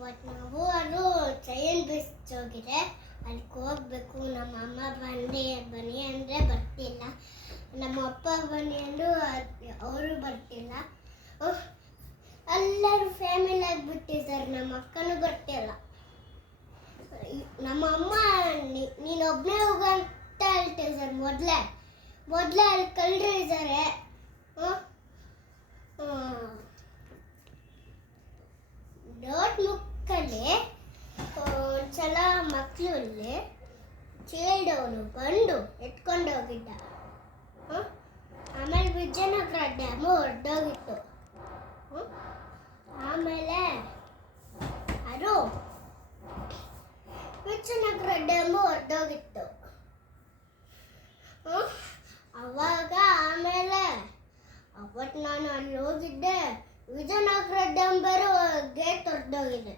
ಇವತ್ತು ನಾವು ಅದು ಚೈನ್ ಬೀಚ್ ಹೋಗಿದೆ, ಅಲ್ಲಿಗೆ ಹೋಗ್ಬೇಕು. ನಮ್ಮ ಅಮ್ಮ ಬನ್ನಿ ಅಂದರೆ ಬರ್ತಿಲ್ಲ, ನಮ್ಮ ಅಪ್ಪ ಬನ್ನಿ ಅಂದರು ಅವರು ಬರ್ತಿಲ್ಲ. ಎಲ್ಲರೂ ಫ್ಯಾಮಿಲಿ ಆಗಿಬಿಟ್ಟಿದ್ದಾರೆ, ನಮ್ಮ ಅಕ್ಕನೂ ಬರ್ತಿಲ್ಲ. ನಮ್ಮ ಅಮ್ಮ ನೀನೊಬ್ಬನೇ ಹೋಗು ಅಂತ ಹೇಳ್ತಿದ್ದಾರೆ. ಮೊದಲೇ ಅಲ್ಲಿ ಕಳ್ಳರು ಇದ್ದಾರೆ. ಡೋಟ್ ಮುಕ್ಕಲ್ಲಿ ಒಂದ್ಸಲ ಮಕ್ಕಳು ಇಲ್ಲಿ ಚೇಲ್ಡವನು ಬಂದು ಎತ್ಕೊಂಡು ಹೋಗಿದ್ದ. ಆಮೇಲೆ ವಿಜಯನಗರ ಡ್ಯಾಮು ಹೊರಟೋಗಿತ್ತು. ಆಮೇಲೆ ಅದು ವಿಜಯನಗರ ಡ್ಯಾಮು ಹೊರಟೋಗಿತ್ತು. ಆಮೇಲೆ ಅವತ್ತು ನಾನು ಅಲ್ಲಿ ಹೋಗಿದ್ದೆ, ವಿಜಯನಗರ ಡ್ಯಾಮ್ ಬರೋ ಗೇಟ್ ಹೊರಟೋಗಿದೆ.